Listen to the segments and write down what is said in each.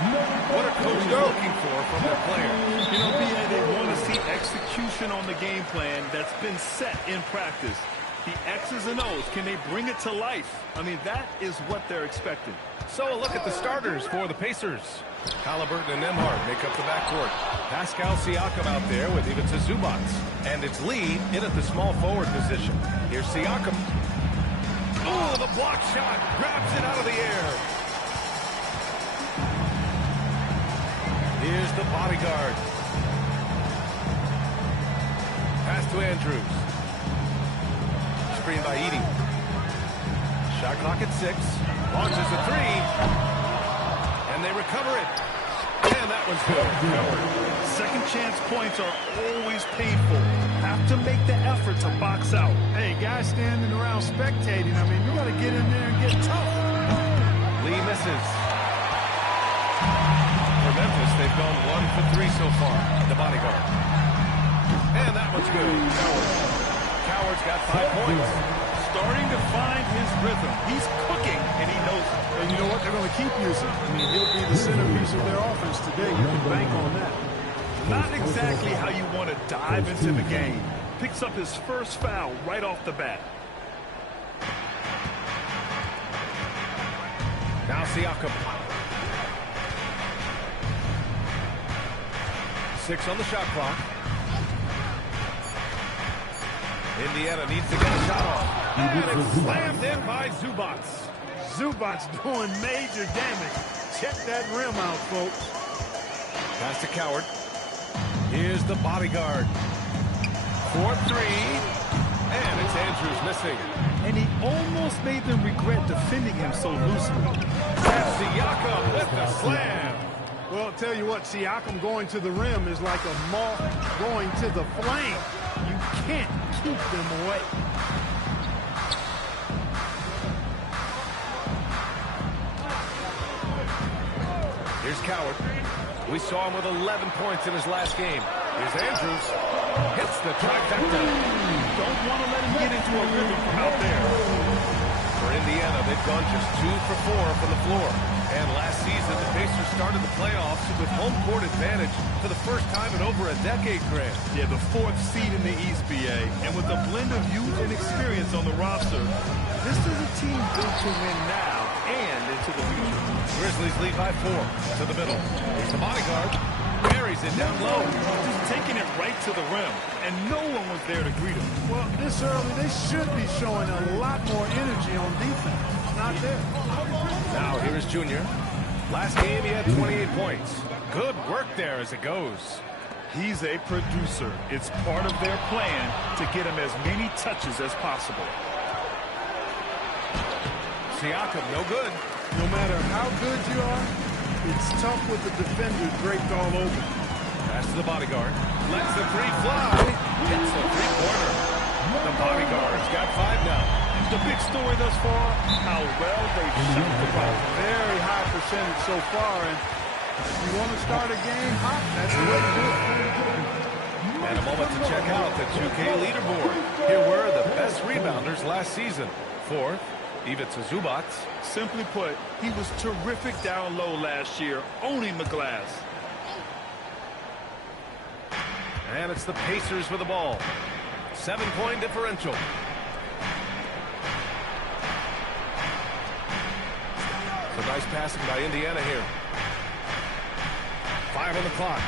What are coaches looking for from their players? You know, BA, they want to see execution on the game plan that's been set in practice. The X's and O's, can they bring it to life? I mean, that is what they're expecting. So a look at the starters for the Pacers. Halliburton and Nembhard make up the backcourt. Pascal Siakam out there with Ivica Zubac. And it's Lee in at the small forward position. Here's Siakam. Oh, the block shot. Grabs it out of the air. Here's the bodyguard. Pass to Andrews. Screen by Edey. Shot clock at 6. Launches a 3. And they recover it. And that one's good. Second chance points are always painful. Have to make the effort to box out. Hey, guys standing around spectating, I mean, you got to get in there and get tough. Lee misses. For Memphis, they've gone 1 for 3 so far. The bodyguard. And that one's good. Coward's got 5 points. Starting to find his rhythm. He's cooking, and he knows it. And you know what? They're going to keep using. I mean, he'll be the centerpiece of their offense today. You can bank on that. Not exactly how you want to dive into the game. Picks up his first foul right off the bat. Now Siakam. 6 on the shot clock. Indiana needs to get a shot off. And it's slammed in by Zubac. Zubac doing major damage. Check that rim out, folks. Pass to Coward. Here's the bodyguard. 4-3. And it's Andrews missing. And he almost made them regret defending him so loosely. That's Siakam with the slam. Well, I'll tell you what, Siakam going to the rim is like a moth going to the flame. You can't keep them away. Here's Coward. We saw him with 11 points in his last game. Here's Andrews. Hits the trifecta. Don't want to let him get into a rhythm from out there. For Indiana, they've gone just 2 for 4 from the floor. And last season, the Pacers started the playoffs with home court advantage for the first time in over a decade, Grant. Yeah, the 4th seed in the East, BA. And with a blend of youth and experience on the roster, this is a team built to win now and into the future. Grizzlies lead by 4 to the middle. Here's the bodyguard. Buries it down low. Just taking it right to the rim, and no one was there to greet him. Well, this early, they should be showing a lot more energy on defense. Not there. Now here is Junior. Last game he had 28 points. Good work there as it goes. He's a producer. It's part of their plan to get him as many touches as possible. Siakam, no good. No matter how good you are, it's tough with the defender draped all over. Pass to the bodyguard. Lets the 3 fly. Hits the 3-pointer. The bodyguard's got 5 now. The big story thus far, how well they shot the ball. Very high percentage so far, and if you want to start a game hot, that's the way to do it. And a moment to check out the 2K leaderboard. Here were the best rebounders last season. 4th, Ivica Zubac. Simply put, he was terrific down low last year, owning the glass. And it's the Pacers with the ball. 7-point differential. So nice passing by Indiana here. 5 on the clock.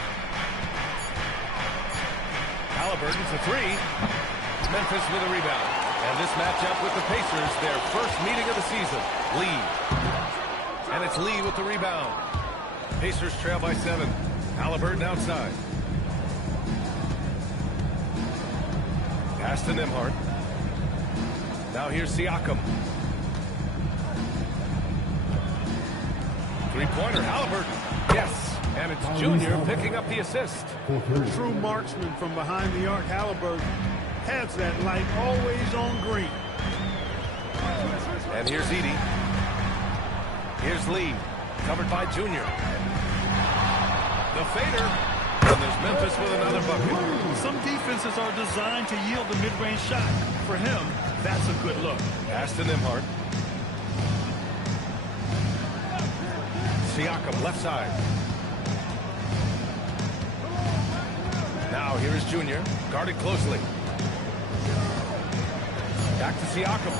Halliburton's a 3. Memphis with a rebound. And this matchup with the Pacers, their first meeting of the season. Lee. And it's Lee with the rebound. Pacers trail by 7. Halliburton outside. Pass to Nembhard. Now here's Siakam. 3-pointer, Halliburton. Yes, and it's Junior picking up the assist. True marksman from behind the arc. Halliburton has that light always on green. And here's Edey. Here's Lee, covered by Junior. The fader. And there's Memphis with another bucket. Some defenses are designed to yield the mid-range shot. For him, that's a good look. Pass to Nembhard. Siakam, left side. Now here is Junior, guarded closely. Back to Siakam.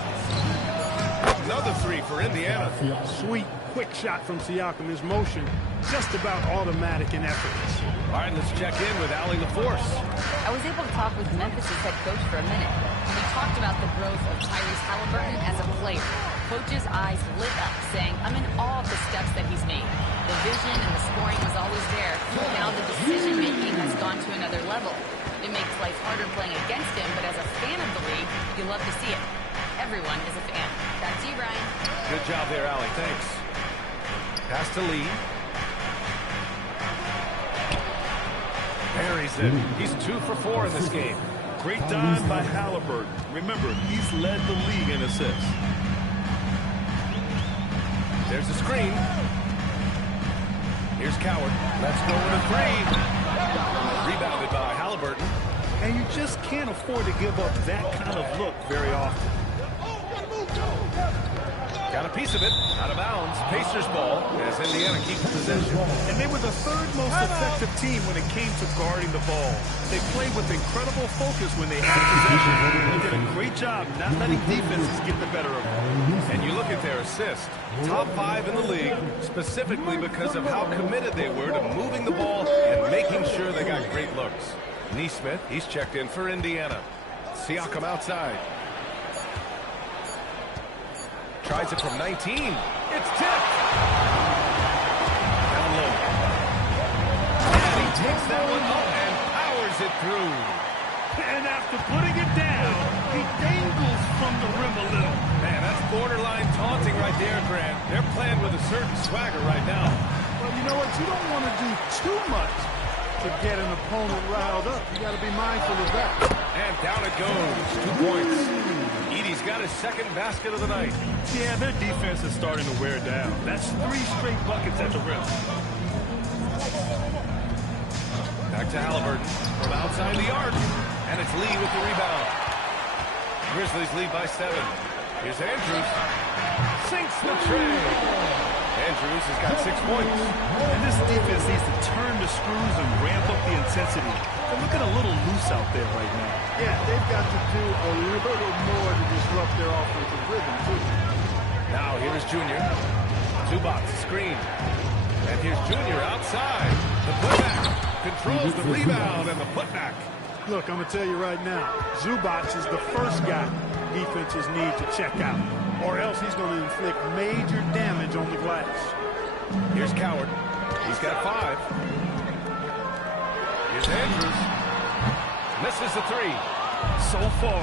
Another three for Indiana. Sweet, quick shot from Siakam. His motion just about automatic and effortless. All right, let's check in with Allie LaForce. I was able to talk with Memphis' head coach for a minute. We talked about the growth of Tyrese Halliburton as a player. Coach's eyes lit up, saying, I'm in awe of the steps that he's made. The vision and the scoring was always there. Now the decision-making has gone to another level. It makes life harder playing against him, but as a fan of the league, you love to see it. Everyone is a fan. Back to you, Brian. Good job there, Allie. Thanks. Pass to Lee. Buries it. He's 2 for 4 in this game. Great dime by Halliburton. Remember, he's led the league in assists. There's a screen. Here's Coward. Let's go with a three. Rebounded by Halliburton. And you just can't afford to give up that kind of look very often. Got a piece of it. Out of bounds. Pacers ball as Indiana keeps possession. And they were the third most effective team when it came to guarding the ball. They played with incredible focus when they had possession. They did a great job not letting defenses get the better of them. And you look at their assists. Top 5 in the league, specifically because of how committed they were to moving the ball and making sure they got great looks. Nesmith, he's checked in for Indiana. Siakam outside. Tries it from 19. It's tipped. Down low. And he takes that one up and powers it through. And after putting it down, he dangles from the rim a little. Man, that's borderline taunting right there, Grant. They're playing with a certain swagger right now. Well, you know what? You don't want to do too much to get an opponent riled up. You got to be mindful of that. And down it goes. 2 points. Edey's got his second basket of the night. Yeah, their defense is starting to wear down. That's 3 straight buckets at the rim. Back to Halliburton from outside the arc. And it's Lee with the rebound. Grizzlies lead by 7. Here's Andrews. Sinks the tray. Andrews has got 6 points. And this defense needs to turn the screws and ramp up the intensity. They're looking a little loose out there right now. Yeah, they've got to do a little more to disrupt their offensive rhythm, too. Now here's Junior. Zubac screen. And here's Junior outside. The putback. Controls the rebound and the putback. Look, I'm going to tell you right now, Zubac is the first guy defenses need to check out, or else he's going to inflict major damage on the glass. Here's Coward. He's got 5. Here's Andrews. Misses the 3. So far,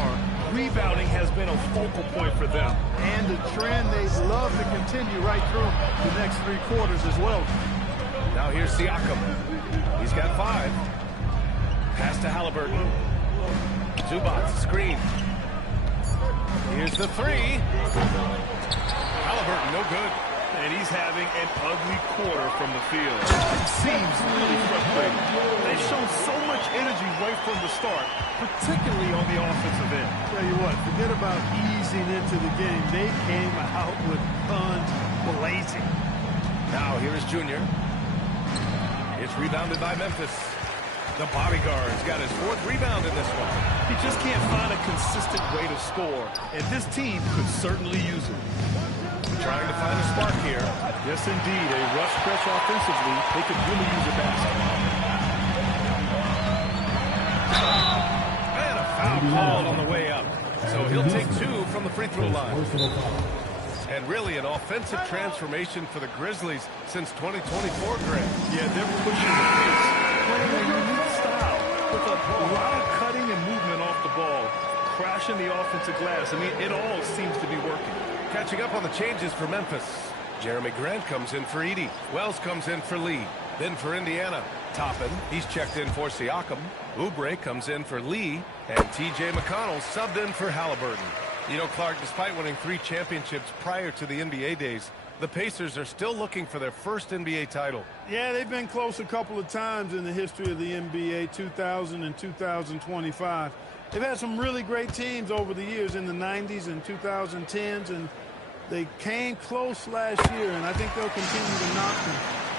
rebounding has been a focal point for them. And a trend they'd love to continue right through the next 3 quarters as well. Now here's Siakam. He's got 5. Pass to Halliburton. Zubac, screen. Here's the 3. Halliburton, no good. And he's having an ugly quarter from the field. It seems really frustrating. They've shown so much energy right from the start, particularly on the offensive end. Tell you what, forget about easing into the game. They came out with guns blazing. Now here is Junior. It's rebounded by Memphis. The bodyguard's got his 4th rebound in this one. He just can't find a consistent way to score, and this team could certainly use it. Trying to find a spark here. Yes, indeed. A rush press offensively, they could really use a basket. And a foul called on the way up. So he'll take 2 from the free throw line. And really an offensive transformation for the Grizzlies since 2024, Grant. Yeah, they're pushing the pace, playing a unique style with a lot of cutting and movement off the ball, crashing the offensive glass. I mean, it all seems to be working. Catching up on the changes for Memphis. Jeremy Grant comes in for Edey. Wells comes in for Lee. Then for Indiana, Toppin, he's checked in for Siakam. Oubre comes in for Lee. And T.J. McConnell subbed in for Halliburton. You know, Clark, despite winning 3 championships prior to the NBA days, the Pacers are still looking for their first NBA title. Yeah, they've been close a couple of times in the history of the NBA, 2000 and 2025. They've had some really great teams over the years in the 90s and 2010s, and They came close last year, and I think they'll continue to knock them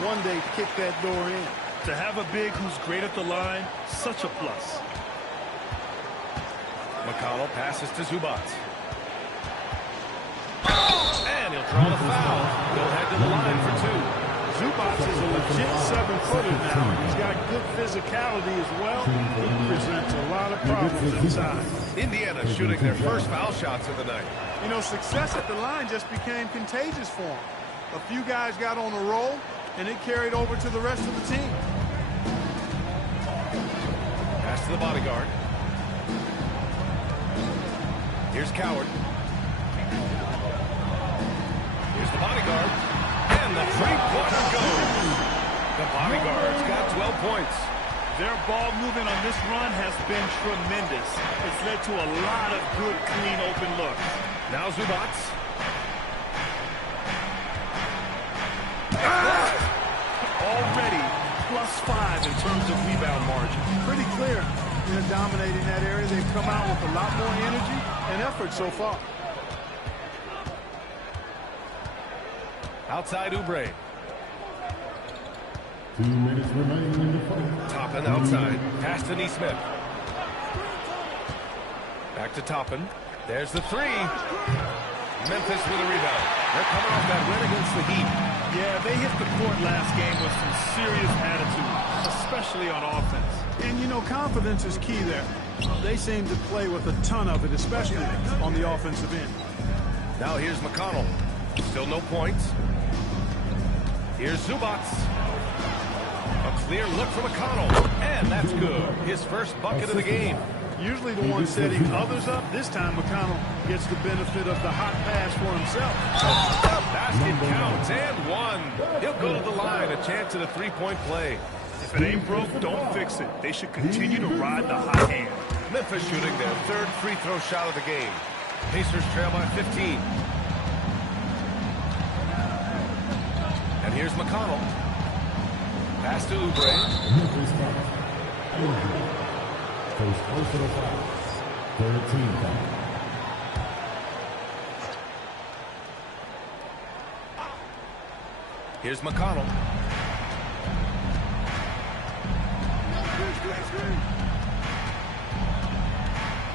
one day to kick that door in. To have a big who's great at the line, such a plus. McConnell passes to Zubac. And he'll draw the foul. He'll head to the line for two. Zubac is a legit 7-footer now. He's got good physicality as well. He presents a lot of problems inside. Indiana shooting their first foul shots of the night. You know, success at the line just became contagious for him. A few guys got on a roll, and it carried over to the rest of the team. Pass to the bodyguard. Here's Coward. Here's the bodyguard. And the three-pointer goes. The bodyguard's got 12 points. Their ball movement on this run has been tremendous. It's led to a lot of good, clean, open looks. Now Zubac. Already +5 in terms of rebound margin. Pretty clear. They're dominating that area. They've come out with a lot more energy and effort so far. Outside Oubre. 2 minutes remaining in the fight. Toppin outside. Pass to Nesmith. Back to Toppin. There's the three. Memphis with a rebound. They're coming off that win against the Heat. Yeah, they hit the court last game with some serious attitude, especially on offense. And, you know, confidence is key there. They seem to play with a ton of it, especially on the offensive end. Now here's McConnell. Still no points. Here's Zubac. A clear look for McConnell. And that's good. His first bucket of the game. Usually the one setting others up. This time McConnell gets the benefit of the hot pass for himself. Basket counts and one. He'll go to the line. A chance at a three-point play. If it ain't broke, don't fix it. They should continue to ride the hot hand. Memphis shooting their third free throw shot of the game. Pacers trail by 15. And here's McConnell. Pass to Oubre. First personal foul. 13 foul. Here's McConnell.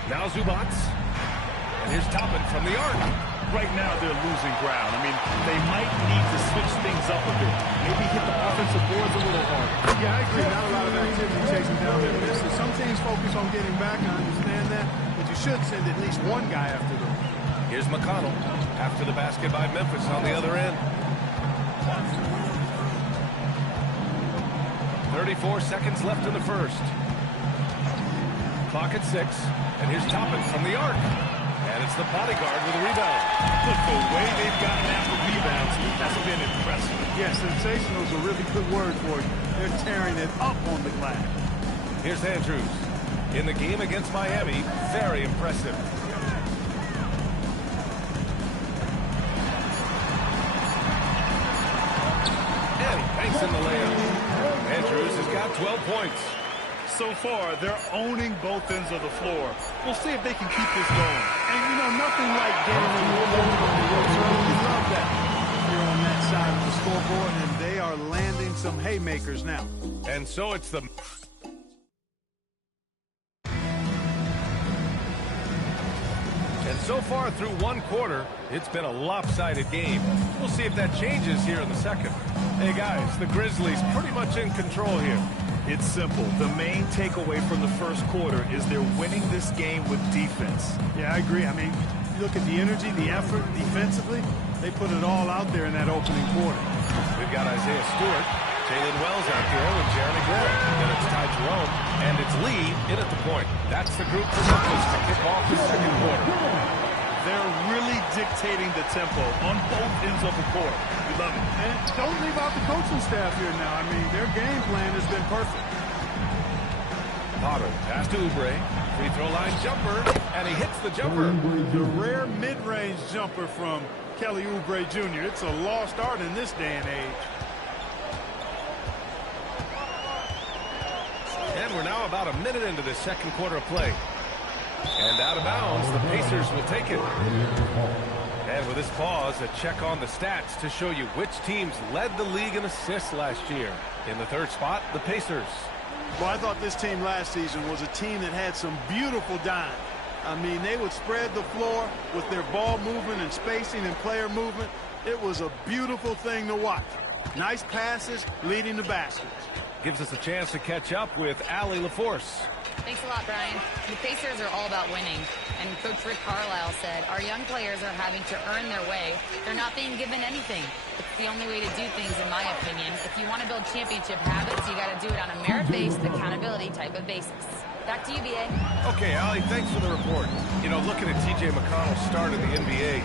Now Zubac. And here's Toppin from the arc. Right now, they're losing ground. I mean, they might need to switch things up a bit. Maybe hit the offensive boards a little harder. Yeah, I agree. Not a lot of activity chasing down their misses. Some teams focus on getting back. I understand that. But you should send at least one guy after them. Here's McConnell. After the basket by Memphis on the other end. 34 seconds left in the first. Clock at 6. And here's Toppin from the arc. And it's the bodyguard with a rebound. Look, the way they've gotten after rebounds has been impressive. Yeah, sensational is a really good word for it. They're tearing it up on the glass. Here's Andrews. In the game against Miami, very impressive. And he banks in the layup. Andrews has got 12 points. So far, they're owning both ends of the floor. We'll see if they can keep this going. And, you know, nothing like getting them moving on the ropes. We love that. You're on that side of the scoreboard, and they are landing some haymakers now. And so it's the... And so far through one quarter, it's been a lopsided game. We'll see if that changes here in the second. Hey, guys, the Grizzlies pretty much in control here. It's simple. The main takeaway from the first quarter is they're winning this game with defense. Yeah, I agree. I mean, you look at the energy, the effort defensively, they put it all out there in that opening quarter. We've got Isaiah Stewart, Jalen Wells out there with Jeremy Grant. Then it's Ty Jerome, and it's Lee in at the point. That's the group for Memphis to kick off the second quarter. They're really dictating the tempo on both ends of the court. We love it. And don't leave out the coaching staff here now. I mean, their game plan has been perfect. Potter, pass to Oubre. Free throw line jumper, and he hits the jumper. The rare mid-range jumper from Kelly Oubre Jr. It's a lost art in this day and age. And we're now about a minute into the second quarter of play. And out of bounds, the Pacers will take it. And with this pause, a check on the stats to show you which teams led the league in assists last year. In the third spot, the Pacers. Well, I thought this team last season was a team that had some beautiful dimes. I mean, they would spread the floor with their ball movement and spacing and player movement. It was a beautiful thing to watch. Nice passes leading to baskets. Gives us a chance to catch up with Allie LaForce. Thanks a lot, Brian. The Pacers are all about winning. And Coach Rick Carlisle said, our young players are having to earn their way. They're not being given anything. It's the only way to do things, in my opinion. If you want to build championship habits, you got to do it on a merit-based, accountability type of basis. Back to you, B.A. Okay, Allie, thanks for the report. You know, looking at T.J. McConnell's start in the NBA,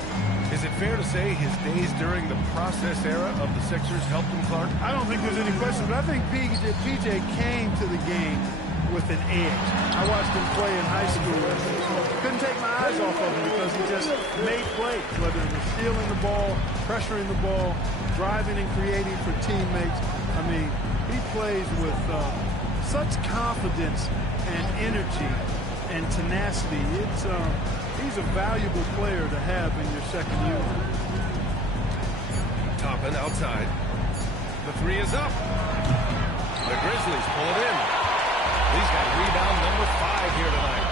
is it fair to say his days during the process era of the Sixers helped him, Clark? I don't think there's any question, but I think PJ came to the game with an edge. I watched him play in high school. Couldn't take my eyes off of him because he just made plays, whether it was stealing the ball, pressuring the ball, driving and creating for teammates. I mean, he plays with such confidence and energy and tenacity. He's a valuable player to have in your second unit. Toppin outside. The three is up. The Grizzlies pull it in. He's got rebound number 5 here tonight.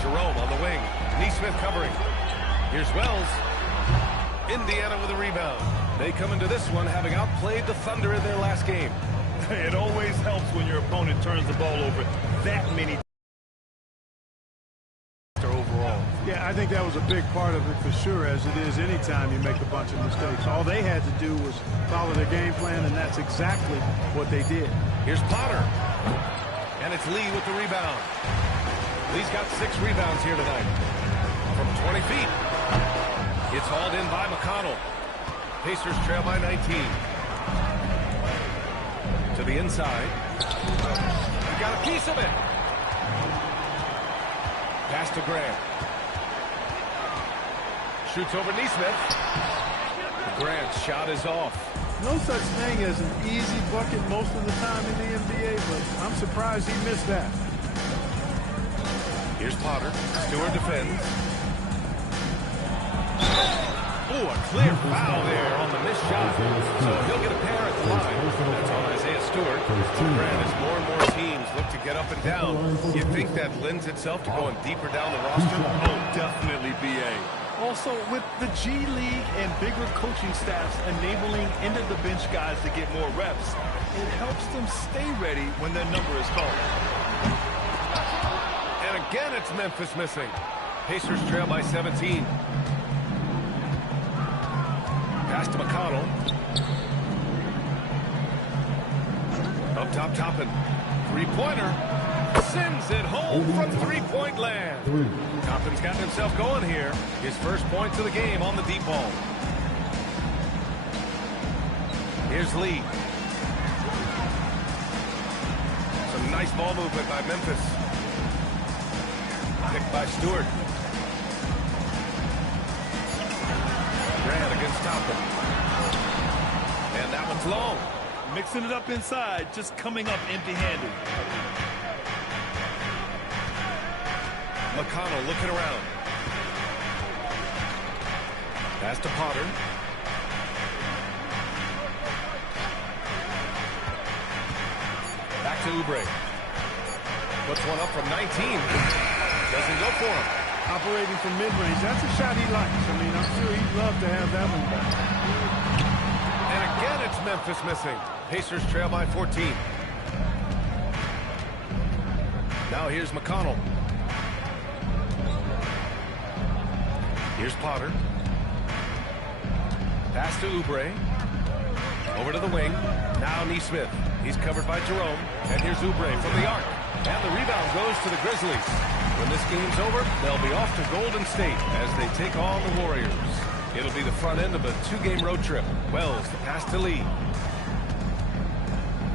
Jerome on the wing. Nesmith covering. Here's Wells. Indiana with a rebound. They come into this one having outplayed the Thunder in their last game. It always helps when your opponent turns the ball over that many times overall. Yeah, I think that was a big part of it for sure, as it is anytime you make a bunch of mistakes. All they had to do was follow their game plan, and that's exactly what they did. Here's Potter. And it's Lee with the rebound. Lee's got 6 rebounds here tonight. From 20 feet. It's hauled in by McConnell. Pacers trail by 19. To the inside. He got a piece of it. Pass to Grant. Shoots over Nesmith. Grant's shot is off. No such thing as an easy bucket most of the time in the NBA, but I'm surprised he missed that. Here's Potter. Stewart defends. Oh, a clear foul there on the missed shot. So he'll get a pair at the line. That's on Isaiah Stewart. Grant, as more and more teams look to get up and down, you think that lends itself to going deeper down the roster? Oh, definitely, B.A. Also, with the G League and bigger coaching staffs enabling end-of-the-bench guys to get more reps, it helps them stay ready when their number is called. And again, it's Memphis missing. Pacers trail by 17. Pass to McConnell. Up top, Toppin. Three-pointer. Sends it home from three-point land. Toppin's gotten himself going here. His first points of the game on the deep ball. Here's Lee. Some nice ball movement by Memphis. Picked by Stewart. Grant against Toppin. And that one's long. Mixing it up inside, just coming up empty-handed. McConnell looking around. Pass to Potter. Back to Oubre. Puts one up from 19. Doesn't go for him. Operating from mid-range, that's a shot he likes. I mean, I'm sure he'd love to have that one back. And again, it's Memphis missing. Pacers trail by 14. Now here's McConnell. Here's Potter. Pass to Oubre. Over to the wing. Now Nesmith. He's covered by Jerome. And here's Oubre from the arc. And the rebound goes to the Grizzlies. When this game's over, they'll be off to Golden State as they take on the Warriors. It'll be the front end of a 2-game road trip. Wells, the pass to Lee.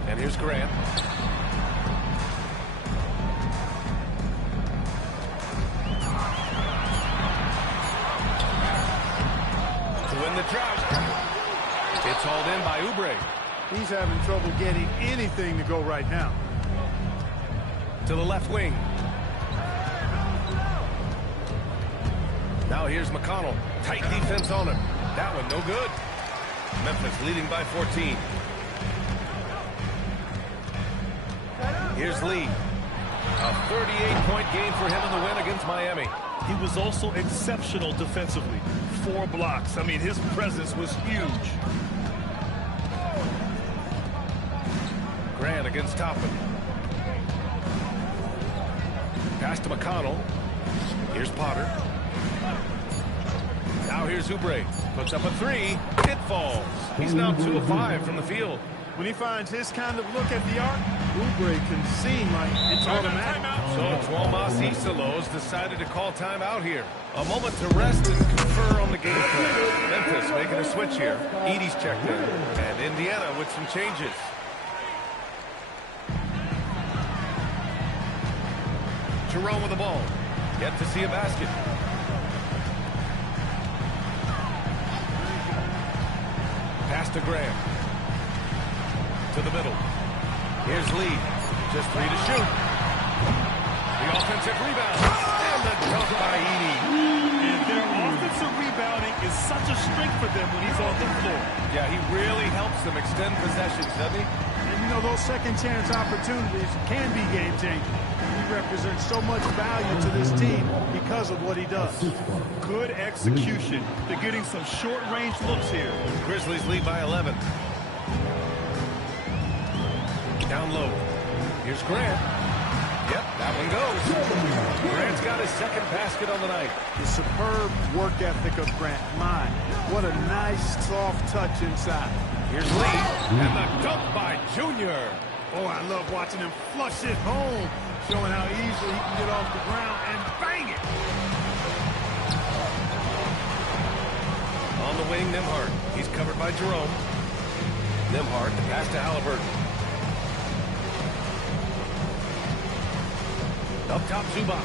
And here's Grant. To win the drought. It's hauled in by Oubre. He's having trouble getting anything to go right now. To the left wing. Now here's McConnell. Tight defense on him. That one no good. Memphis leading by 14. Here's Lee. A 38-point game for him in the win against Miami. He was also exceptional defensively. 4 blocks. I mean, his presence was huge. Grant against Toppin. Pass to McConnell. Here's Potter. Now here's Oubre. Puts up a 3. It falls. He's now 2 of 5 from the field. When he finds his kind of look at the arc, Oubre can seem like it's automatic. So Tuomas Isalos decided to call timeout here. A moment to rest and confer on the game plan. Memphis making a switch here. Edey's checked in. And Indiana with some changes. Jerome with the ball. Yet to see a basket. Pass to Graham. To the middle. Here's Lee. Just 3 to shoot. The offensive rebound. And the dunk by Edey. And their offensive rebounding is such a strength for them when he's on the floor. Yeah, he really helps them extend possessions, doesn't he? And you know, those second chance opportunities can be game changing. He represents so much value to this team because of what he does. Good execution. They're getting some short-range looks here. Grizzlies lead by 11. Down low. Here's Grant. Yep, that one goes. Grant's got his second basket on the night. The superb work ethic of Grant. My, what a nice, soft touch inside. Here's Lee. And the dunk by Junior. Oh, I love watching him flush it home, showing how easily he can get off the ground and bang it. On the wing, Nembhard. He's covered by Jerome. Nembhard, the pass to Halliburton. Up top, Zubac.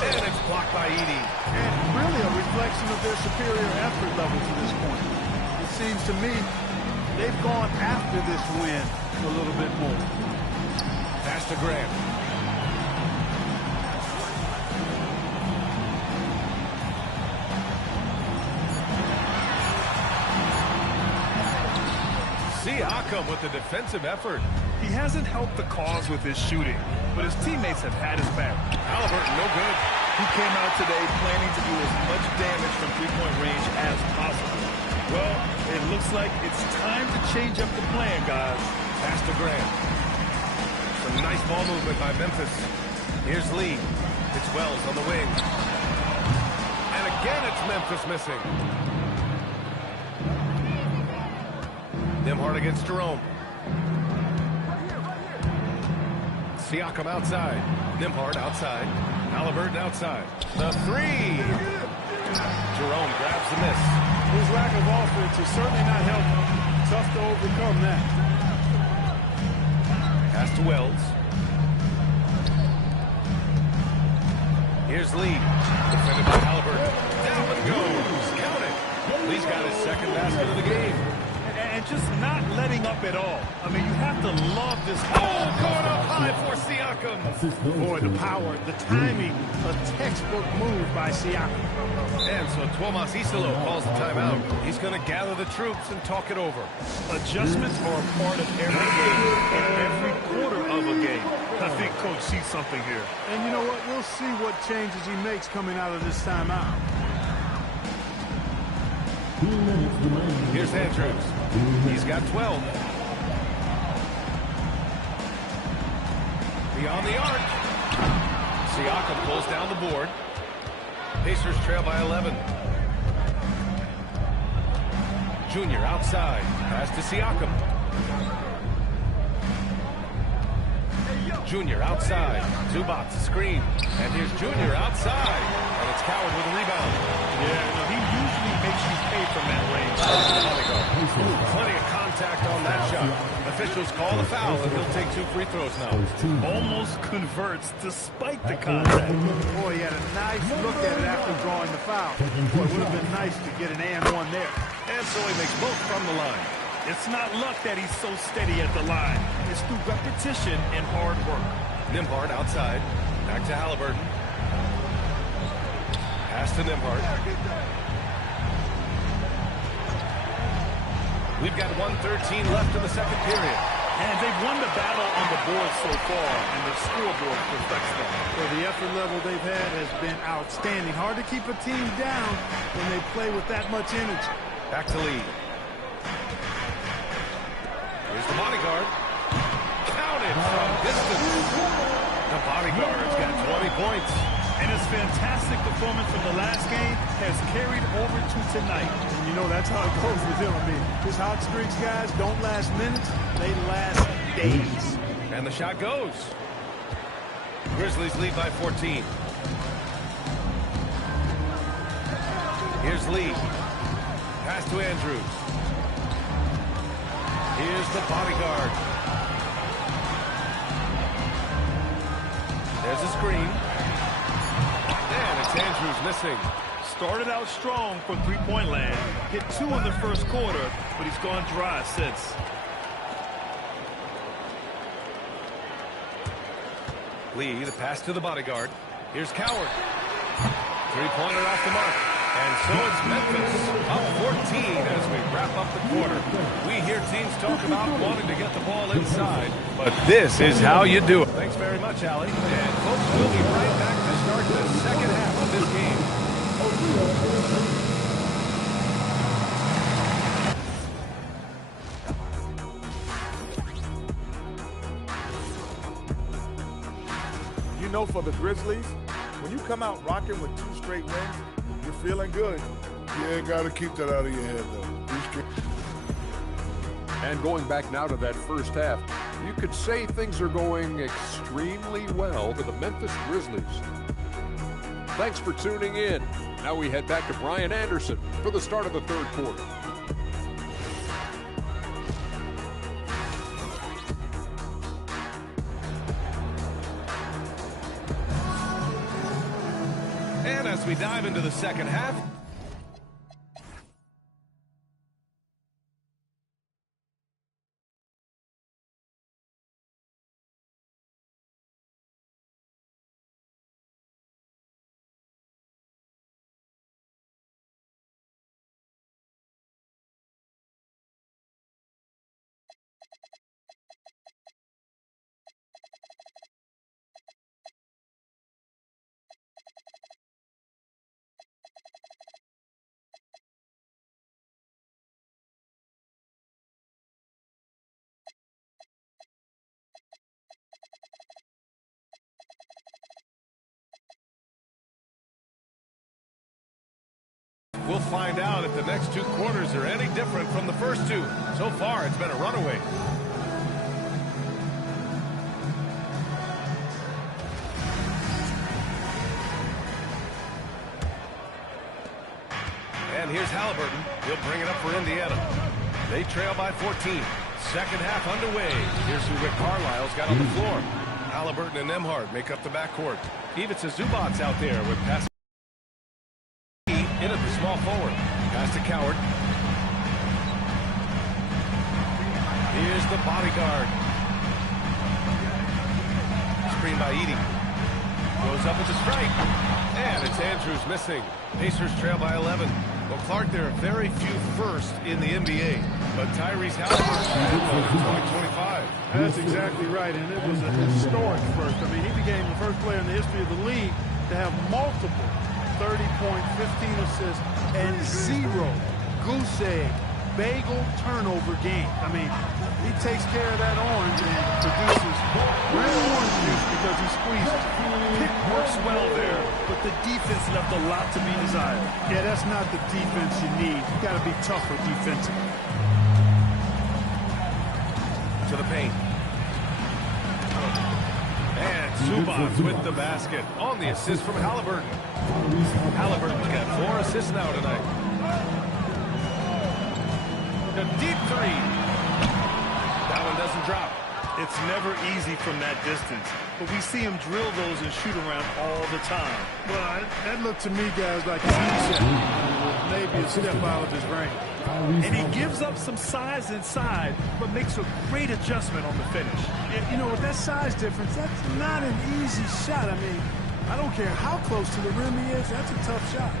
And it's blocked by Edey. And really a reflection of their superior effort level to this point. It seems to me they've gone after this win a little bit more. Pass to Grant. Siakam with the defensive effort. He hasn't helped the cause with his shooting, but his teammates have had his back. Halliburton, no good. He came out today planning to do as much damage from three-point range as possible. Well, it looks like it's time to change up the plan, guys. Pass to Grant. Some nice ball movement by Memphis. Here's Lee. It's Wells on the wing. And again, it's Memphis missing. Nembhard against Jerome. Siakam outside. Nembhard outside. Halliburton outside. The 3. Jerome grabs the miss. His lack of offense is certainly not helping. Tough to overcome that. Pass to Wells. Here's Lee. Defended by Halliburton. Down one goes. Count it. Lee's got his second basket of the game. And just not letting up at all. I mean, you have to love this. Oh, going up high for Siakam. Boy, the power, the timing, a textbook move by Siakam. And so Tuomas Isalo calls the timeout. He's going to gather the troops and talk it over. Adjustments are a part of every game and every quarter of a game. I think Coach sees something here. And you know what? We'll see what changes he makes coming out of this timeout. Here's Andrews. He's got 12. Beyond the arc. Siakam pulls down the board. Pacers trail by 11. Junior outside. Pass to Siakam. Junior outside. Zubac screen. And here's Junior outside. And it's Coward with a rebound. Yeah, no, he usually makes you pay from that range. Plenty of contact on that shot. Officials call the foul, and he'll take 2 free throws now. Almost converts despite the contact. Boy, he had a nice look at it after drawing the foul. Boy, it would have been nice to get an and one there. And so he makes both from the line. It's not luck that he's so steady at the line. It's through repetition and hard work. Nembhard outside. Back to Halliburton. Pass to Nembhard. We've got 1:13 left in the second period. And they've won the battle on the board so far, and the scoreboard reflects that. So the effort level they've had has been outstanding. Hard to keep a team down when they play with that much energy. Back to Lee. Here's the bodyguard. Counted from distance. The bodyguard's got 20 points. And his fantastic performance from the last game has carried over to tonight. And you know that's how it goes with him. I mean, his hot streaks, guys, don't last minutes. They last days. And the shot goes. Grizzlies lead by 14. Here's Lee. Pass to Andrews. Here's the bodyguard. There's a screen. And it's Andrews missing. Started out strong from three-point land. Hit 2 in the first quarter, but he's gone dry since. Lee, the pass to the bodyguard. Here's Coward. Three-pointer off the mark. And so it's Memphis up 14 as we wrap up the quarter. We hear teams talk about wanting to get the ball inside, but this is how you do it. Thanks very much, Allie. And folks, we'll be right back to start the second half of this game. You know, for the Grizzlies, when you come out rocking with 2 straight wins, you're feeling good. Yeah, got to keep that out of your head, though. And going back now to that first half, you could say things are going extremely well for the Memphis Grizzlies. Thanks for tuning in. Now we head back to Brian Anderson for the start of the third quarter. And as we dive into the second half, we'll find out if the next 2 quarters are any different from the first 2. So far, it's been a runaway. And here's Halliburton. He'll bring it up for Indiana. They trail by 14. Second half underway. Here's who Rick Carlisle's got on the floor. Halliburton and Nembhard make up the backcourt. Ivica Zubac's out there with pass in at the small forward. Pass to Coward. Here's the bodyguard. Screen by Edey. Goes up with the strike. And it's Andrews missing. Pacers trail by 11. Well, Clark, there are very few firsts in the NBA, but Tyrese Halliburton is 25. That's exactly right, and it was a historic first. I mean, he became the first player in the history of the league to have multiple 30-point, 15 assists, and 0 goose egg, bagel turnover games. I mean, he takes care of that orange and produces real orange juice because he squeezes it. Pick works well there, but the defense left a lot to be desired. Yeah, that's not the defense you need. You got to be tougher defensively. To the paint. And Zubac with the basket on the assist from Halliburton. Halliburton's got 4 assists now tonight. The deep 3. That one doesn't drop. It's never easy from that distance, but we see him drill those and shoot around all the time. Well, that looked to me, guys, like a reset. Maybe a step out of his range. And he gives up some size inside, but makes a great adjustment on the finish. You know, with that size difference, that's not an easy shot. I mean, I don't care how close to the rim he is, that's a tough shot.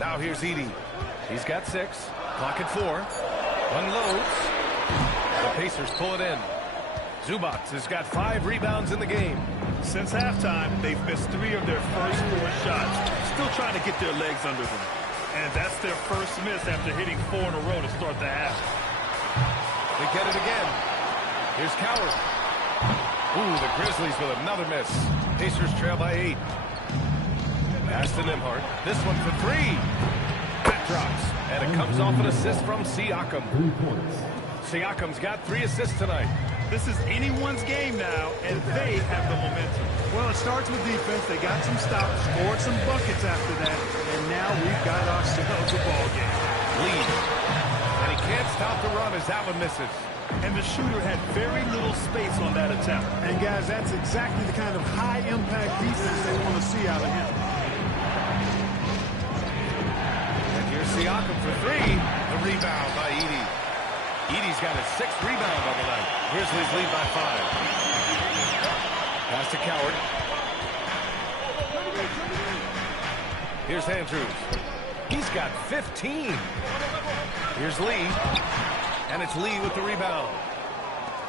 Now here's Edey. He's got 6. Clock at 4. Unloads. The Pacers pull it in. Zubac has got 5 rebounds in the game. Since halftime, they've missed 3 of their first 4 shots. Still trying to get their legs under them. And that's their first miss after hitting 4 in a row to start the half. They get it again. Here's Coward. Ooh, the Grizzlies with another miss. Pacers trail by 8. Pass to Nembhard. This one for 3. That drops. And it comes off an assist from Siakam. Siakam's got 3 assists tonight. This is anyone's game now, and they have the momentum. Well, it starts with defense. They got some stops, scored some buckets after that, and now we've got ourselves a ball game. Lead. And he can't stop the run as that one misses. And the shooter had very little space on that attempt. And, guys, that's exactly the kind of high-impact defense they want to see out of him. And here's Siakam for 3. The rebound by Edey. Edey's got his 6th rebound on the night. Grizzlies lead by 5. Pass to Coward. Here's Andrews. He's got 15. Here's Lee. And it's Lee with the rebound.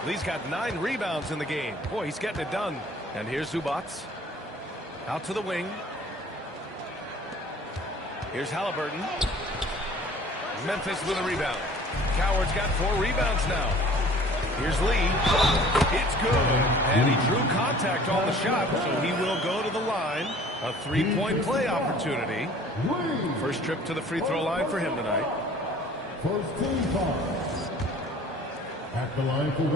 Lee's got 9 rebounds in the game. Boy, he's getting it done. And here's Zubac. Out to the wing. Here's Halliburton. Memphis with a rebound. Coward's got 4 rebounds now. Here's Lee. It's good. And he drew contact on the shot, so he will go to the line. A 3-point play opportunity. First trip to the free throw line for him tonight. First team foul. At the line for 1.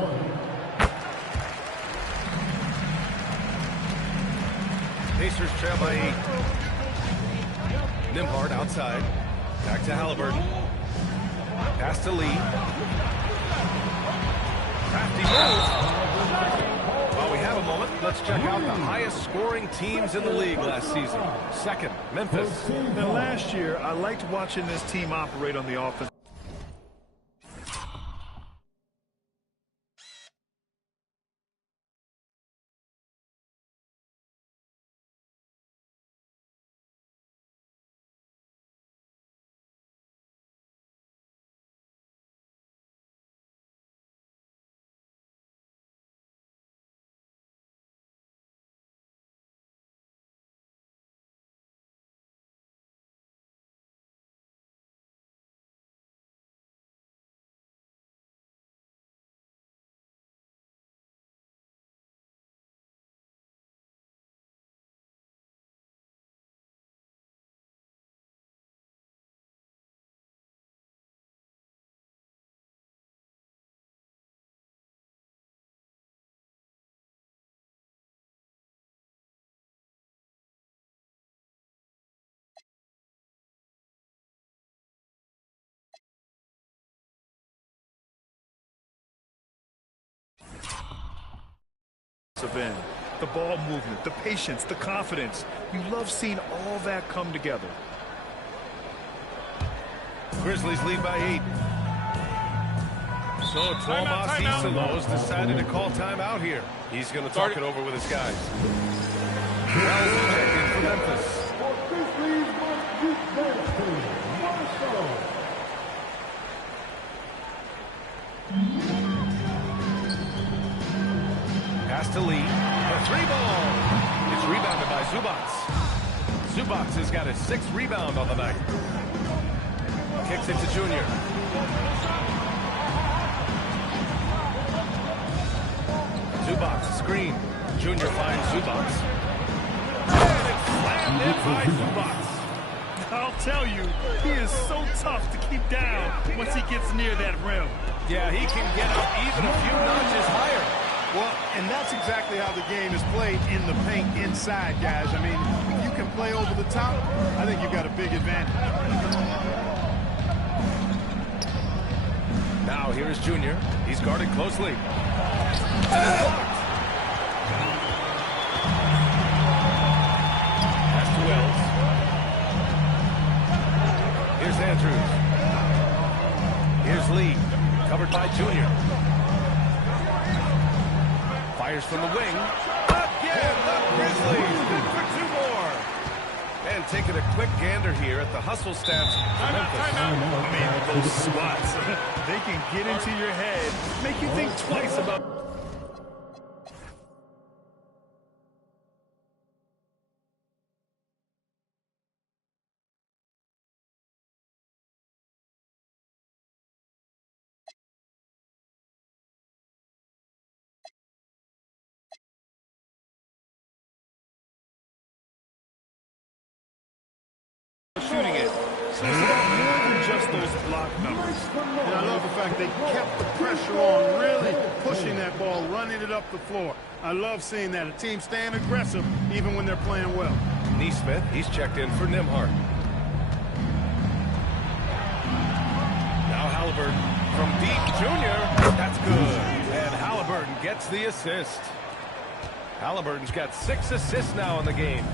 Pacers trail by 8. Nembhard outside. Back to Halliburton. Pass to Lee. Crafty move. While we have a moment, let's check out the highest scoring teams in the league last season. Second, Memphis. Now, last year, I liked watching this team operate on the offense. End. The ball movement, the patience, the confidence. You love seeing all that come together. Grizzlies lead by 8. So Tomas Isalos decided to call timeout here. He's going to talk it over with his guys. Wells checking for Memphis. Pass to Lee. The 3-ball. It's rebounded by Zubac. Zubac has got his 6th rebound on the night. Kicks it to Junior. Zubac screen. Junior finds Zubac. And it's slammed in by Zubac. I'll tell you, he is so tough to keep down once he gets near that rim. Yeah, he can get up even a few notches higher. Well, and that's exactly how the game is played in the paint inside, guys. I mean, if you can play over the top, I think you've got a big advantage. Now here's Junior. He's guarded closely. Pass to Wells. Here's Lee, covered by Junior. Fires from the wing. Again, the Grizzlies good for 2 more. And taking a quick gander here at the hustle stats for Memphis. Man, those swats, they can get into your head, make you think twice about... shooting it. So it's about more than just those block numbers. And I love the fact they kept the pressure on, really pushing that ball, running it up the floor. I love seeing that. A team staying aggressive even when they're playing well. Neesmith, he's checked in for Nembhard. Now Halliburton from deep, Junior. That's good. And Halliburton gets the assist. Halliburton's got 6 assists now in the game.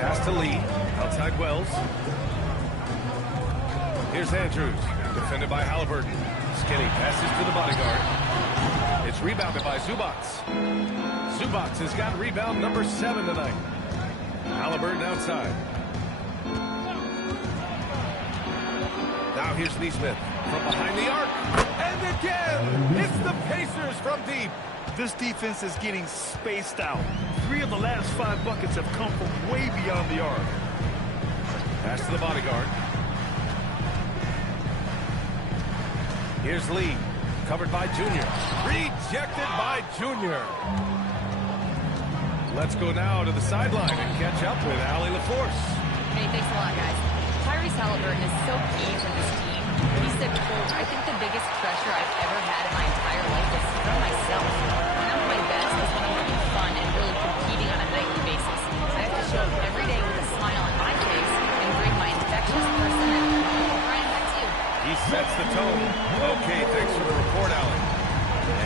Pass to Lee, outside Wells. Here's Andrews, defended by Halliburton. Skinny passes to the bodyguard. It's rebounded by Zubats. Zubats has got rebound number 7 tonight. Halliburton outside. Now here's Neesmith from behind the arc. And again, it's the Pacers from deep. This defense is getting spaced out. 3 of the last 5 buckets have come from way beyond the arc. Pass to the bodyguard. Here's Lee, covered by Junior. Rejected by Junior. Let's go now to the sideline and catch up with Allie LaForce. Hey, thanks a lot, guys. Tyrese Halliburton is so key for this team. He said, quote, "I think the biggest pressure I've ever had in my entire life is from myself. When I'm at my best is when I'm having fun and really competing on a nightly basis. I have to show up every day with a smile on my face and bring my infectious personality." Brian, back to you. He sets the tone. Okay, thanks for the report, Allie.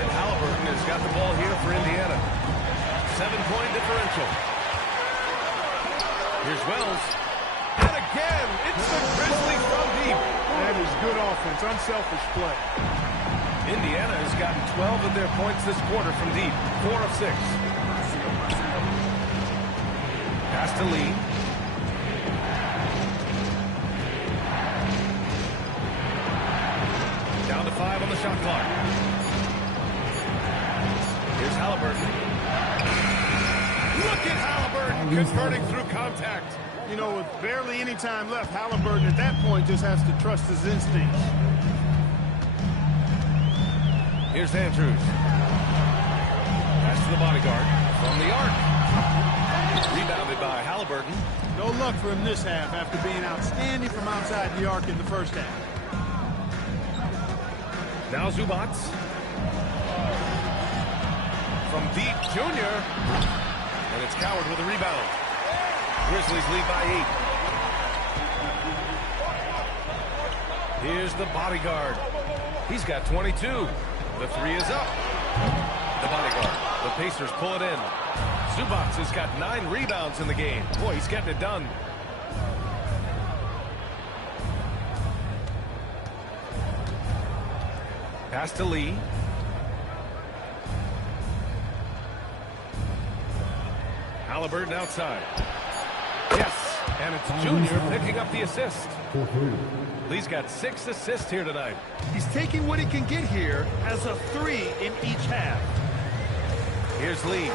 And Halliburton has got the ball here for Indiana. 7-point differential. Here's Wells. And again, it's the Grizzlies from deep. That is good offense, unselfish play. Indiana has gotten 12 of their points this quarter from deep. 4 of 6. Pass to Lee. Down to 5 on the shot clock. Here's Halliburton. Look at Halliburton converting through contact. You know, with barely any time left, Halliburton at that point just has to trust his instincts. Here's Andrews. Pass to the bodyguard from the arc. Rebounded by Halliburton. No luck for him this half after being outstanding from outside the arc in the first half. Now Zubats. From deep, Junior. And it's Coward with a rebound. Grizzlies lead by 8. Here's the bodyguard. He's got 22. The 3 is up. The bodyguard. The Pacers pull it in. Zubats has got 9 rebounds in the game. Boy, he's getting it done. Pass to Lee. Halliburton outside. Yes, and it's Junior picking up the assist. Lee's got 6 assists here tonight. He's taking what he can get here as a 3 in each half. Here's Lee.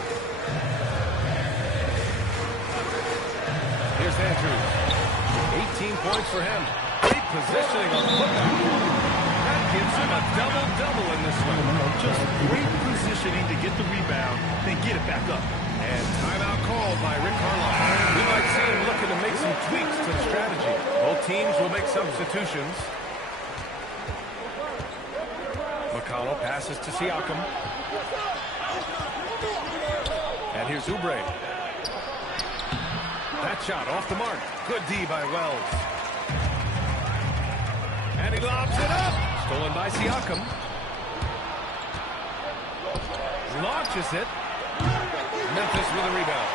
Here's Andrews. 18 points for him. Great positioning on the putback. That gives him a double-double in this one. Just great positioning to get the rebound, then get it back up. And timeout called by Rick Carlisle. We might see him looking to make some tweaks to the strategy. Both teams will make substitutions. McConnell passes to Siakam. And here's Oubre. That shot off the mark. Good D by Wells. And he lobs it up. Stolen by Siakam. Launches it. Memphis with a rebound.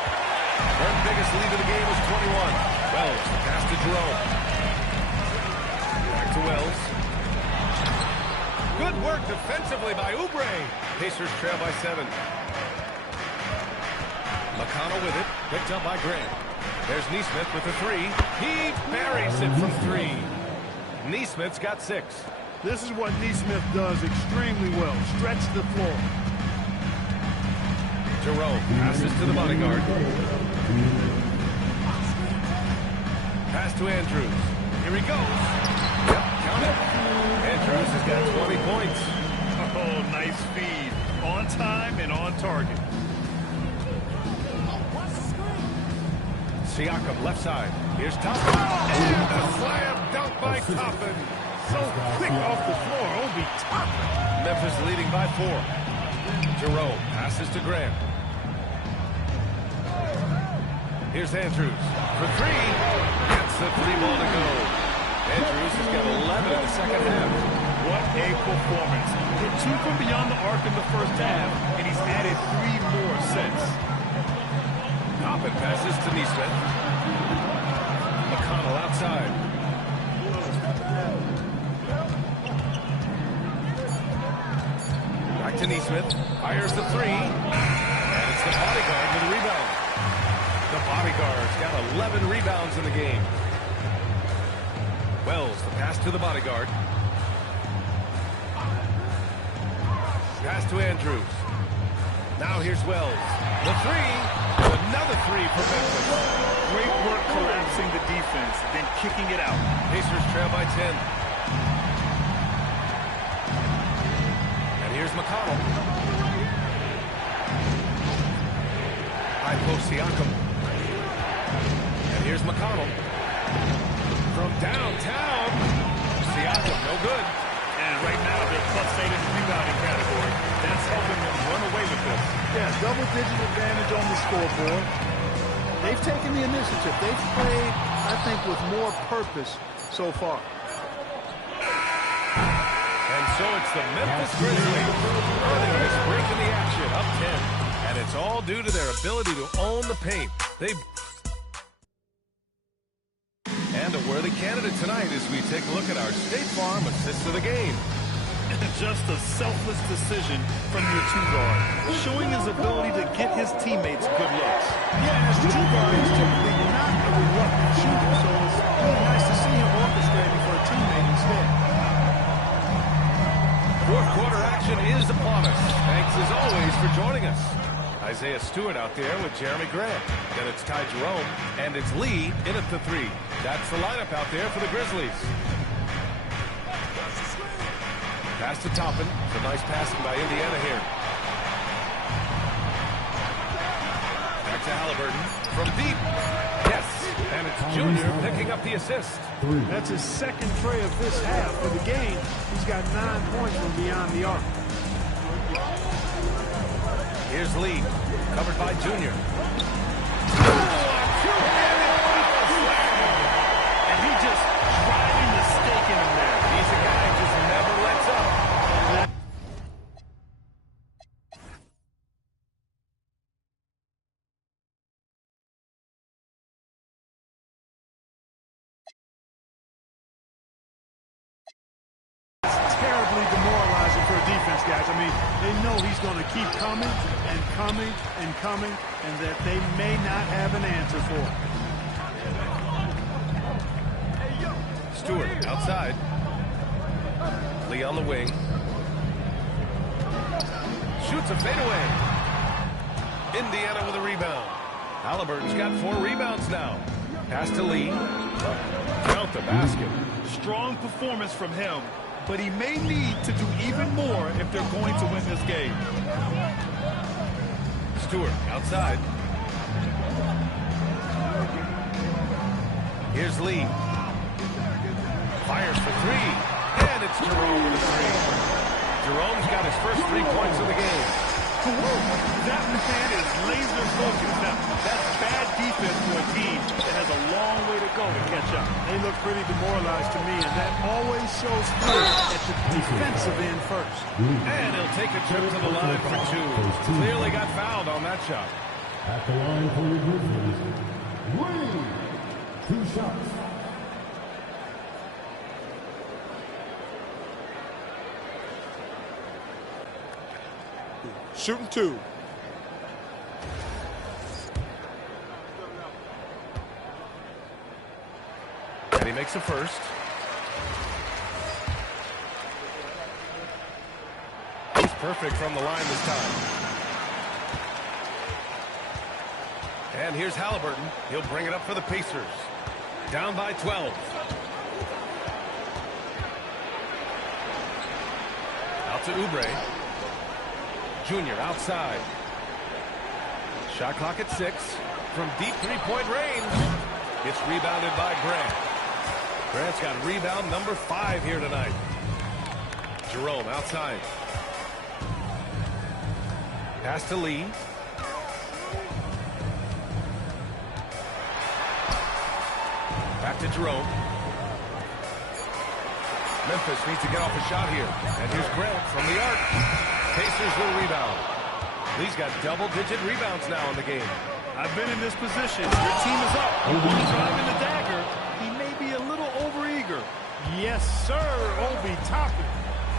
Their biggest lead of the game is 21. Wells, pass to Jerome. Back to Wells. Good work defensively by Oubre. Pacers trail by 7. McConnell with it. Picked up by Grant. There's Nesmith with the 3. He buries it from 3. Nesmith's got 6. This is what Nesmith does extremely well. Stretch the floor. Jerome passes to the bodyguard. Pass to Andrews. Here he goes. Yep, count it. Andrews has got 20 points. Oh, nice feed. On time and on target. Siakam left side. Here's Toppin. And a slam dunk by Toppin. So quick off the floor. Obi Toppin. Memphis leading by 4. Jerome passes to Grant. Here's Andrews for 3. Gets the 3 ball to go. Andrews has got 11 in the second half. What a performance. Hit 2 from beyond the arc in the first half, and he's added 3 more sets. Toppin passes to Nesmith. McConnell outside. Back to Nesmith. Fires the 3. And it's the bodyguard with the rebound. The bodyguard's got 11 rebounds in the game. Wells, the pass to the bodyguard. Pass to Andrews. Now here's Wells. The 3. Another 3 for Memphis. Great work collapsing the defense, then kicking it out. Pacers trail by 10. And here's McConnell. High post Siakam. And here's McConnell. From downtown. Siakam, no good. And right now, they're +8 in the rebounding category. That's helping them run away with this. Yeah, double-digit advantage on the scoreboard. They've taken the initiative. They've played, I think, with more purpose so far. And so it's the Memphis Grizzlies earning this break in the action, up 10. And it's all due to their ability to own the paint. And a worthy candidate tonight as we take a look at our State Farm assist of the game. Just a selfless decision from your 2-guard, showing his ability to get his teammates good looks. Yeah, as a 2-guard, he's typically not a reluctant shooter, so it's really nice to see him orchestrating for a teammate instead. Fourth quarter action is upon us. Thanks as always for joining us. Isaiah Stewart out there with Jeremy Grant. Then it's Ty Jerome, and it's Lee in at the 3. That's the lineup out there for the Grizzlies. Pass to Toppin. It's a nice passing by Indiana here. Back to Halliburton from deep. Yes, and it's Junior picking up the assist. That's his second tray of this half of the game. He's got 9 points from beyond the arc. Here's Lee, covered by Junior. And he just driving the stake in him there. He's a guy who just never lets up. It's terribly demoralizing for a defense, guys. I mean, they know he's going to keep coming and coming and coming, and that they may not have an answer for it. Stewart outside. Lee on the wing. Shoots a fadeaway. Indiana with a rebound. Halliburton's got 4 rebounds now. Pass to Lee. Count the basket. Strong performance from him, but he may need to do even more if they're going to win this game. Stewart outside. Here's Lee. Fires for 3. And it's Jerome with a 3. Jerome's got his first 3 points of the game. That man is laser focused. Now, that's bad defense for a team that has a long way to go to catch up. They look pretty demoralized to me, and that always shows through at the defensive end first. And he'll take a trip to the line for 2. Clearly got fouled on that shot. At the line for the Grizzlies, Lee. 2 shots. happy. Shooting 2. And he makes a first. He's perfect from the line this time. And here's Halliburton. He'll bring it up for the Pacers. Down by 12. Out to Oubre. Junior outside. Shot clock at 6. From deep three-point range. It's rebounded by Grant. Grant's got rebound number 5 here tonight. Jerome outside. Pass to Lee. Back to Jerome. Memphis needs to get off a shot here. And here's Grant from the arc. Pacers will rebound. Lee's got double-digit rebounds now in the game. I've been in this position. Your team is up. You want to drive in the dagger. He may be a little overeager. Yes, sir, Obi Toppin.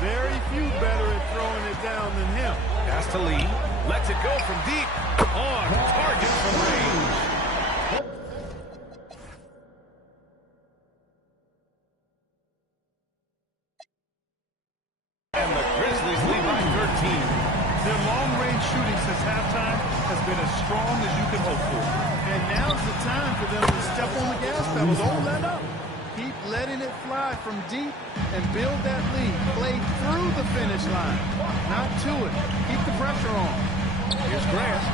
Very few better at throwing it down than him. Pass to Lee. Lets it go from deep. On target from range. And the Grizzlies lead by 13. Their long-range shooting since halftime has been as strong as you can hope for. And now's the time for them to step on the gas pedal. Don't let up. Keep letting it fly from deep and build that lead. Play through the finish line, not to it. Keep the pressure on. Here's Grant.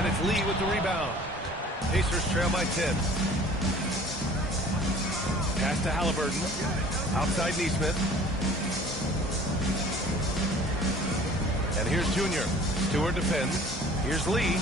And it's Lee with the rebound. Pacers trail by 10. Pass to Halliburton. Outside Neesmith. And here's Junior. Stewart defends. Here's Lee.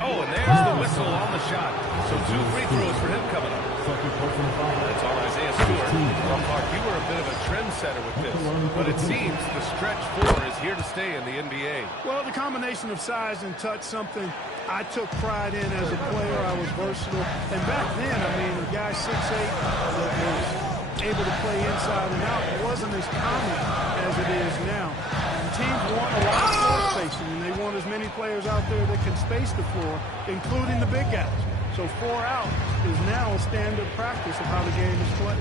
Oh, and there's the whistle on the shot. So 2 free throws for him coming up. That's all Isaiah Stewart. Well, Mark, you were a bit of a trendsetter with this, but it seems the stretch 4 is here to stay in the NBA. Well, the combination of size and touch, something I took pride in as a player. I was versatile. And back then, I mean, a guy 6'8" that was able to play inside and out wasn't as common as it is now. And teams want a lot of floor spacing, and they want as many players out there that can space the floor, including the big guys. So 4 out is now a standard practice of how the game is played.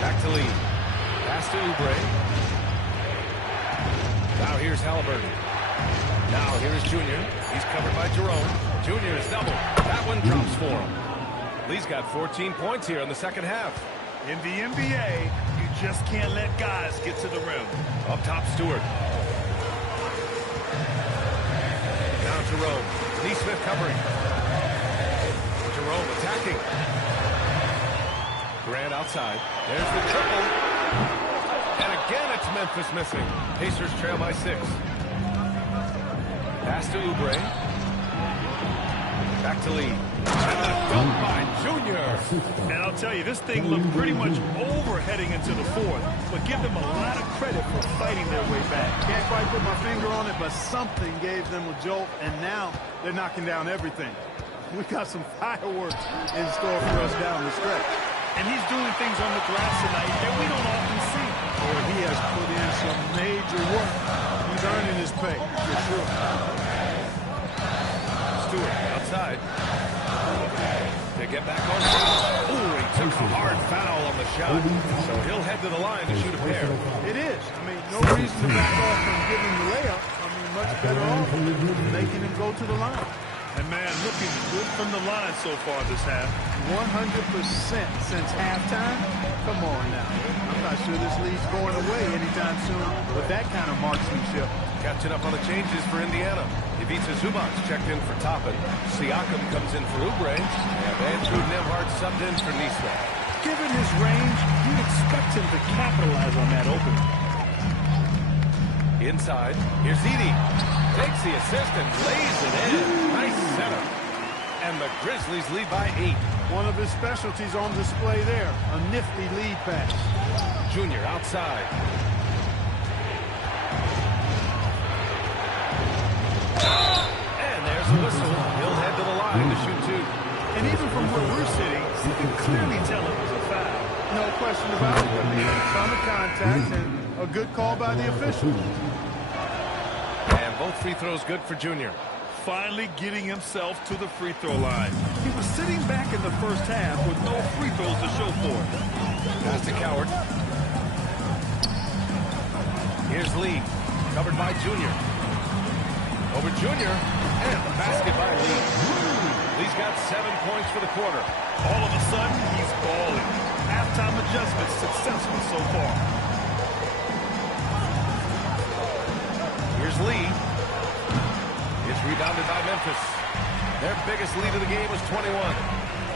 Back to Lee. Pass to Oubre. Now here's Halliburton. Now here's Junior. He's covered by Jerome. Junior is double. That one drops for him. Lee's got 14 points here in the second half. In the NBA, you just can't let guys get to the rim. Up top, Stewart. Now Jerome. Neesmith covering. Jerome attacking. Grant outside. There's the triple. And again, it's Memphis missing. Pacers trail by 6. Pass to Oubre. Back to Lee. And the dunk by Junior. And I'll tell you, this thing looked pretty much over heading into the 4th, but give them a lot of credit for fighting their way back. Can't quite put my finger on it, but something gave them a jolt, and now they're knocking down everything. We've got some fireworks in store for us down the stretch. And he's doing things on the glass tonight that we don't often see. Boy, he has put in some major work. He's earning his pay, for sure. Stewart outside. To get back on. Ooh, he took a hard foul on the shot. So he'll head to the line to shoot a pair. It is. I mean, no reason to back off from giving the layup. I mean, much better off making him go to the line. And, man, looking good from the line so far this half. 100% since halftime? Come on now. I'm not sure this lead's going away anytime soon with that kind of marksmanship. Catching up on the changes for Indiana. Ivica Zubac checked in for Toppin. Siakam comes in for Oubre. And Andrew Nembhard subbed in for Neesmith. Given his range, you'd expect him to capitalize on that opening. Inside, here's Edey. Takes the assist and lays it in. Nice setup. And the Grizzlies lead by 8. One of his specialties on display there. A nifty lead pass. Junior outside. And there's a whistle. He'll head to the line to shoot 2. And even from where we're sitting, you can clearly tell it was a foul. No question about it. I mean, a ton of contact and a good call by the officials. And both free throws good for Junior. Finally getting himself to the free throw line. He was sitting back in the first half with no free throws to show for it. Pass to Coward. Here's Lee, covered by Junior. Over Junior, and the basket by Lee. Lee's got 7 points for the quarter. All of a sudden, he's balling. Halftime adjustment successful so far. Here's Lee. It's rebounded by Memphis. Their biggest lead of the game was 21.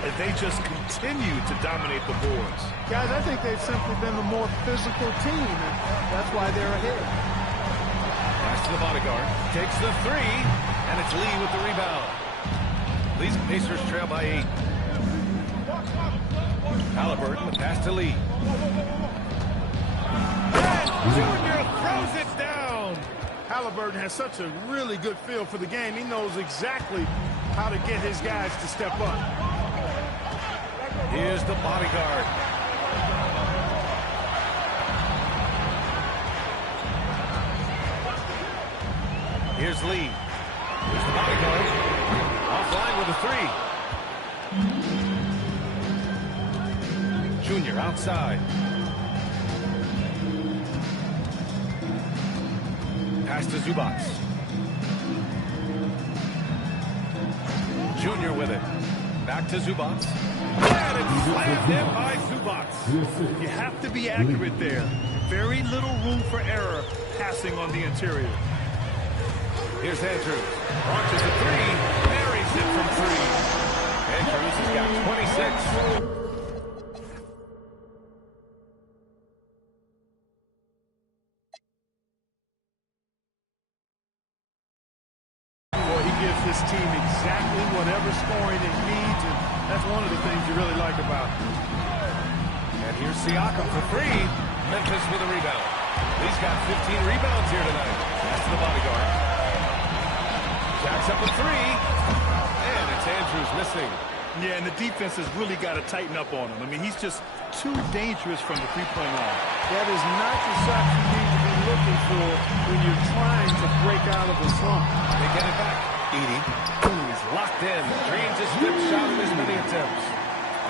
And they just continue to dominate the boards. Guys, I think they've simply been the more physical team, and that's why they're ahead. Pass to the bodyguard. Takes the three, and it's Lee with the rebound. Lee's Pacers trail by 8. Halliburton, the pass to Lee. And Junior throws it down. Halliburton has such a really good feel for the game. He knows exactly how to get his guys to step up. Here's the bodyguard. Here's Lee. Here's the bodyguard. Offline with a 3. Junior outside. Pass to Zubac. Junior with it. Back to Zubac. And it's slammed in by Zubac. You have to be accurate there. Very little room for error passing on the interior. Here's Andrews. Launches a 3. Buries it from 3. Andrews has got 26. This team exactly whatever scoring it needs, and that's one of the things you really like about it. And here's Siakam for 3. Memphis with a rebound. He's got 15 rebounds here tonight. Pass to the bodyguard. Jacks up a 3. And it's Andrews missing. Yeah, and the defense has really got to tighten up on him. I mean, he's just too dangerous from the three-point line. That is not the shot you need to be looking for when you're trying to break out of a slump. They get it back. Edey. He's locked in. Dreams his fifth shot in as many attempts.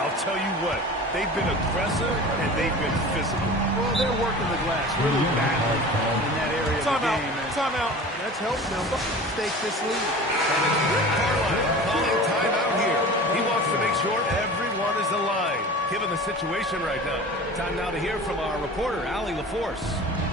I'll tell you what, they've been aggressive and they've been physical. Well, they're working the glass really badly in that area of the game. Timeout. That's helped them stake this lead. And it's Rick Carlisle calling timeout here. He wants to make sure everyone is aligned, given the situation right now. Time now to hear from our reporter, Allie LaForce.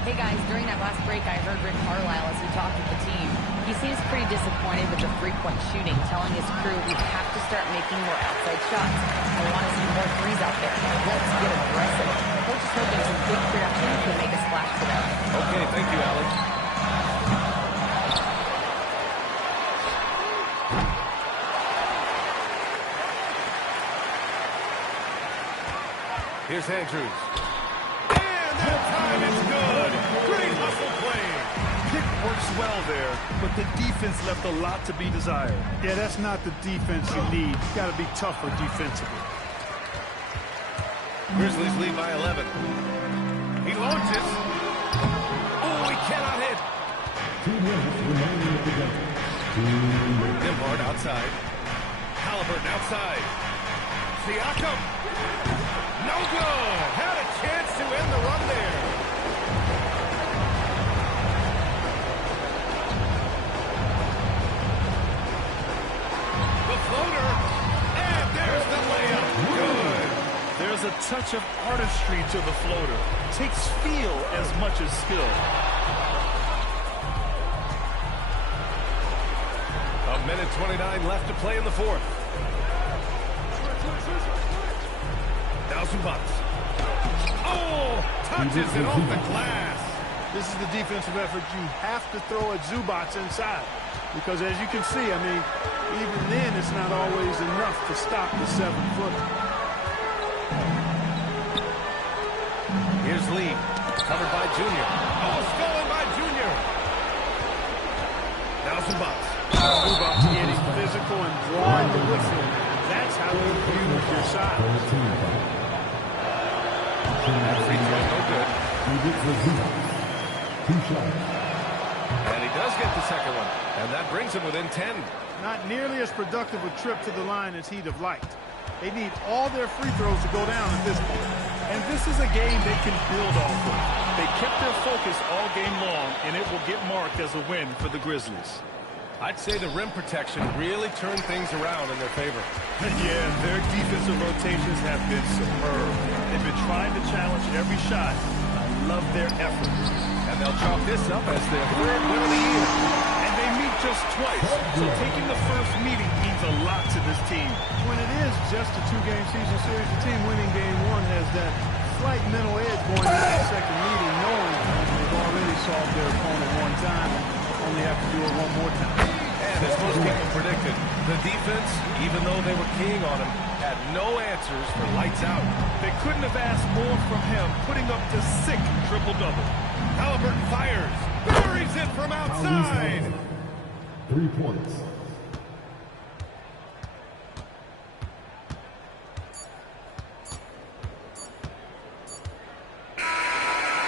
Hey guys, during that last break, I heard Rick Carlisle as he talked with the team. He seems pretty disappointed with the three-point shooting, telling his crew we have to start making more outside shots. I want to see more threes out there. Let's get aggressive. Coach is hoping some big production can make a splash for them. Okay, thank you, Allie. Here's Andrews. And that time is good. Great hustle play. Pick works well there, but the defense left a lot to be desired. Yeah, that's not the defense you need. You got to be tougher defensively. Grizzlies lead by 11. He launches. Oh, he cannot hit. 2 minutes remaining of the game. Nembhard outside. Halliburton outside. Siakam. No good. Had a chance to end the run there. The floater. And there's the layup. Good. There's a touch of artistry to the floater. Takes feel as much as skill. A minute 29 left to play in the fourth. Now Zubac. Oh, touches it off the glass. This is the defensive effort you have to throw at Zubac inside. Because as you can see, I mean, even then it's not always enough to stop the 7-footer. Here's Lee, covered by Junior. Oh, stolen by Junior. Now Zubac. Zubac getting physical and drawing the whistle. That's how you use your side. 2 shots. And he does get the second one. And that brings him within 10. Not nearly as productive a trip to the line as he'd have liked. They need all their free throws to go down at this point. And this is a game they can build off of. They kept their focus all game long, and it will get marked as a win for the Grizzlies. I'd say the rim protection really turned things around in their favor. Yeah, their defensive rotations have been superb. They've been trying to challenge every shot. I love their effort. And they'll chalk this up as their third win of the year. And they meet just twice, so taking the first meeting means a lot to this team. When it is just a 2-game season series, the team winning game 1 has that slight mental edge going into the second meeting, knowing they've already solved their opponent one time and only have to do it one more time. And as most people predicted, the defense, even though they were keying on him, had no answers for lights out. They couldn't have asked more from him, putting up the sick triple-double. Halliburton fires. Buries it from outside. 3 points.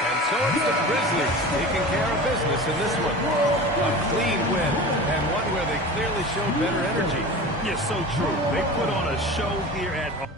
And so it's the Grizzlies taking care of business in this one. A clean win, and one where they clearly showed better energy. Yeah, so true. They put on a show here at home.